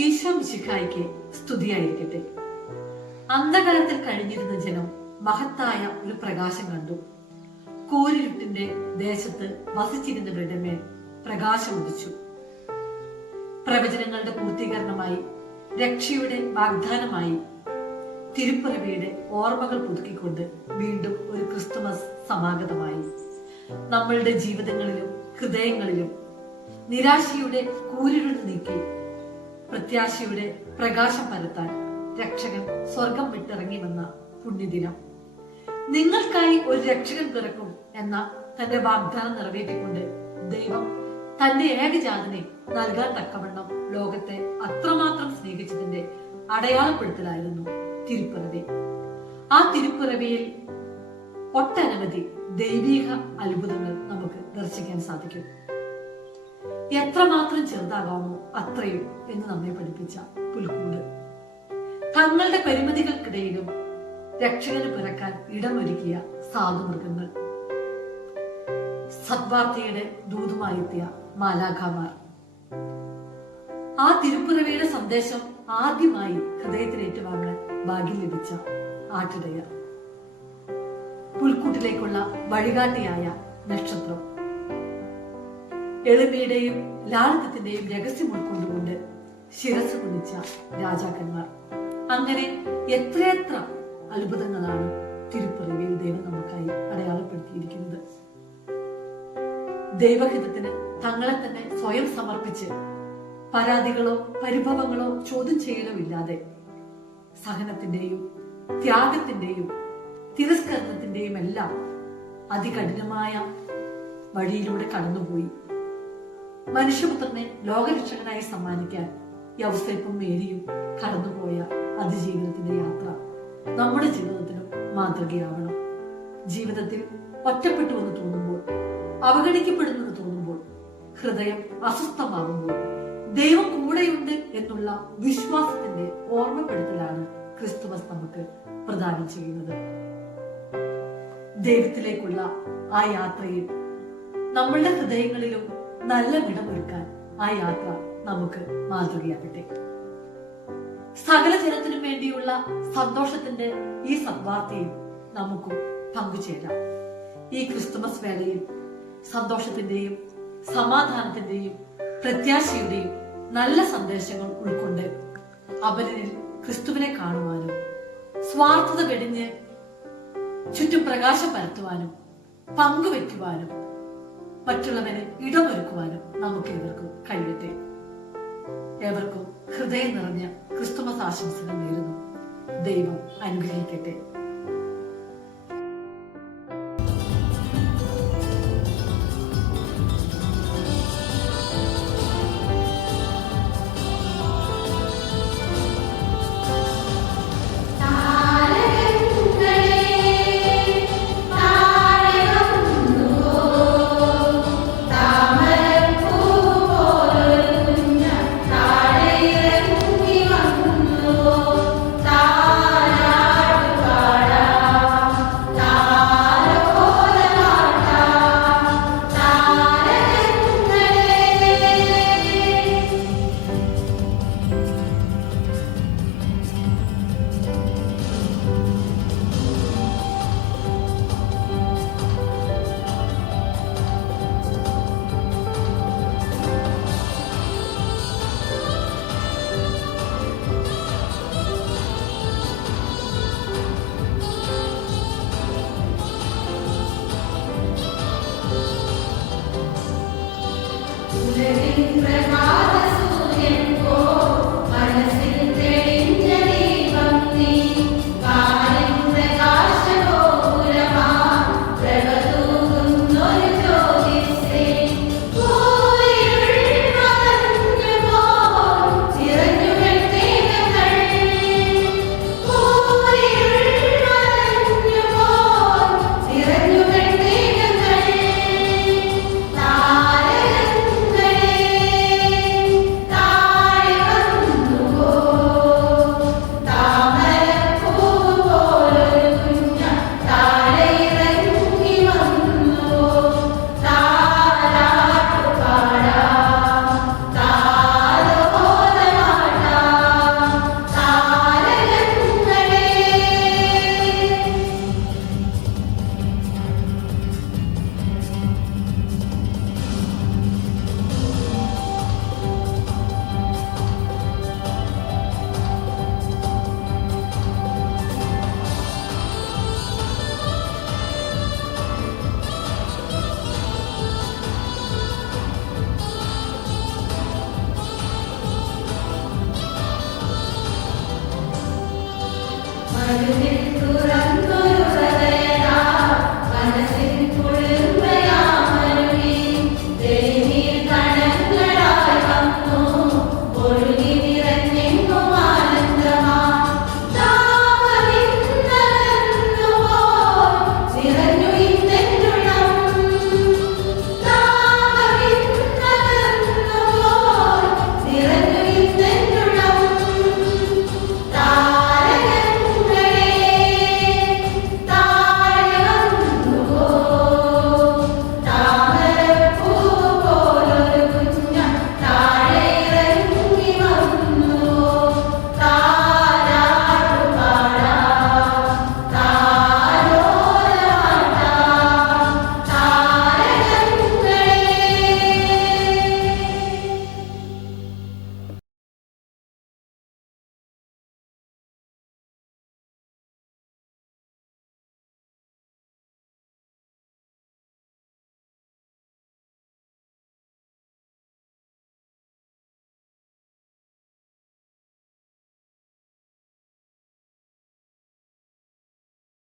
ഈശോ മിശിഹായ്ക്ക് സ്തുതിയായിരിക്കട്ടെ. അന്ധകാരത്തിൽ കഴിഞ്ഞിരുന്ന ജനം മഹത്തായ ഒരു പ്രകാശം കണ്ടു. കൂരിരുട്ടിന്റെ ദേശത്ത് വസിച്ചിരുന്നവരുടെ മേൽ പ്രകാശം ഉദിച്ചു. പ്രവചനങ്ങളുടെ പൂർത്തീകരണമായി, രക്ഷയുടെ വാഗ്ദാനമായി, തിരുപ്പിറവിയുടെ ഓർമ്മകൾ പുതുക്കിക്കൊണ്ട് വീണ്ടും ഒരു ക്രിസ്തുമസ് സമാഗതമായി. നമ്മളുടെ ജീവിതങ്ങളിലും ഹൃദയങ്ങളിലും നിരാശയുടെ കൂരിരുൾ നീക്കി പ്രത്യാശയുടെ പ്രകാശം പരത്താൻ രക്ഷകൻ സ്വർഗം വിട്ടിറങ്ങി വന്ന പുണ്യദിനം. നിങ്ങൾക്കായി ഒരു രക്ഷകൻ പിറക്കും എന്ന തന്റെ വാഗ്ദാനം നിറവേറ്റിക്കൊണ്ട് ദൈവം തന്റെ ഏകജാതനെ നൽകാൻ തക്കവണ്ണം ലോകത്തെ അത്രമാത്രം സ്നേഹിച്ചതിന്റെ അടയാളപ്പെടുത്തലായിരുന്നു തിരുപ്പിറവി. ആ തിരുപ്പിറവിയിൽ ഒട്ടനവധി ദൈവീക അത്ഭുതങ്ങൾ നമുക്ക് ദർശിക്കാൻ സാധിക്കും. എത്രമാത്രം ചെറുതാകാമോ അത്രയും എന്ന് നമ്മെ പഠിപ്പിച്ച പുൽക്കൂട്, തങ്ങളുടെ പരിമിതികൾക്കിടയിലും രക്ഷകന് പിറക്കാൻ ഇടമൊരുക്കിയ സാധുമൃഗങ്ങൾ, സദ്വാർത്തയുടെ ദൂതുമായെത്തിയ മാലാഖമാർ, ആ തിരുപ്പിറവിയുടെ സന്ദേശം ആദ്യമായി ഹൃദയത്തിൽ ഏറ്റുവാങ്ങാൻ ഭാഗ്യം ലഭിച്ച ആട്ടിടയർ, പുൽക്കൂട്ടിലേക്കുള്ള വഴികാട്ടിയായ നക്ഷത്രം, എളിമയുടെയും ലാളിത്യത്തിന്റെയും രഹസ്യം ഉൾക്കൊണ്ടുകൊണ്ട് ശിരസ് കുനിച്ച രാജാക്കന്മാർ. അങ്ങനെ എത്രയെത്ര അത്ഭുതങ്ങളാണ് തിരുപ്പിറവിയിൽ ദൈവം നമുക്കായി അടയാളപ്പെടുത്തിയിരിക്കുന്നത്. ദൈവഹിതത്തിന് തങ്ങളെ തന്നെ സ്വയം സമർപ്പിച്ച് പരാതികളോ പരിഭവങ്ങളോ ചോദ്യം ചെയ്യലോ ഇല്ലാതെ സഹനത്തിന്റെയും ത്യാഗത്തിന്റെയും തിരസ്കരണത്തിന്റെയും എല്ലാം അതികഠിനമായ വഴിയിലൂടെ കടന്നുപോയി മനുഷ്യപുത്രനെ ലോകരക്ഷകനായി സമ്മാനിക്കാൻ യൗസേപ്പും മേരിയും കടന്നുപോയ അതിജീവനത്തിന്റെ യാത്ര നമ്മുടെ ജീവിതത്തിനും മാതൃകയാവണം. ജീവിതത്തിൽ ഒറ്റപ്പെട്ടു എന്ന് തോന്നുമ്പോൾ, അവഗണിക്കപ്പെടുന്നത് തോന്നുമ്പോൾ, ഹൃദയം അസ്വസ്ഥമാകുമ്പോൾ ദൈവം കൂടെയുണ്ട് എന്നുള്ള വിശ്വാസത്തിന്റെ ഓർമ്മപ്പെടുത്തലാണ് ക്രിസ്തുമസ് നമുക്ക് പ്രദാനം ചെയ്യുന്നത്. ദൈവത്തിലേക്കുള്ള ആ യാത്രയിൽ നമ്മളുടെ ഹൃദയങ്ങളിലും നല്ല വിടമൊരുക്കാൻ ആ യാത്ര നമുക്ക് മാതൃകയാകട്ടെ. സകല ജനത്തിനും വേണ്ടിയുള്ള സന്തോഷത്തിന്റെ ഈ സദ്വാർത്തയിൽ നമുക്കും പങ്കുചേരാം. ഈ ക്രിസ്തുമസ് വേളയിൽ സന്തോഷത്തിന്റെയും സമാധാനത്തിന്റെയും പ്രത്യാശയുടെയും നല്ല സന്ദേശങ്ങൾ ഉൾക്കൊണ്ട് അവരിൽ ക്രിസ്തുവിനെ കാണുവാനും സ്വാർത്ഥത വെടിഞ്ഞ് ചുറ്റും പ്രകാശം പരത്തുവാനും പങ്കുവെക്കുവാനും മറ്റുള്ളവന് ഇടമൊരുക്കുവാനും നമുക്ക് ഏവർക്കും കഴിയട്ടെ. ഏവർക്കും ഹൃദയം നിറഞ്ഞ ക്രിസ്തുമസ് ആശംസകൾ നേരുന്നു. ദൈവം അനുഗ്രഹിക്കട്ടെ. തുറ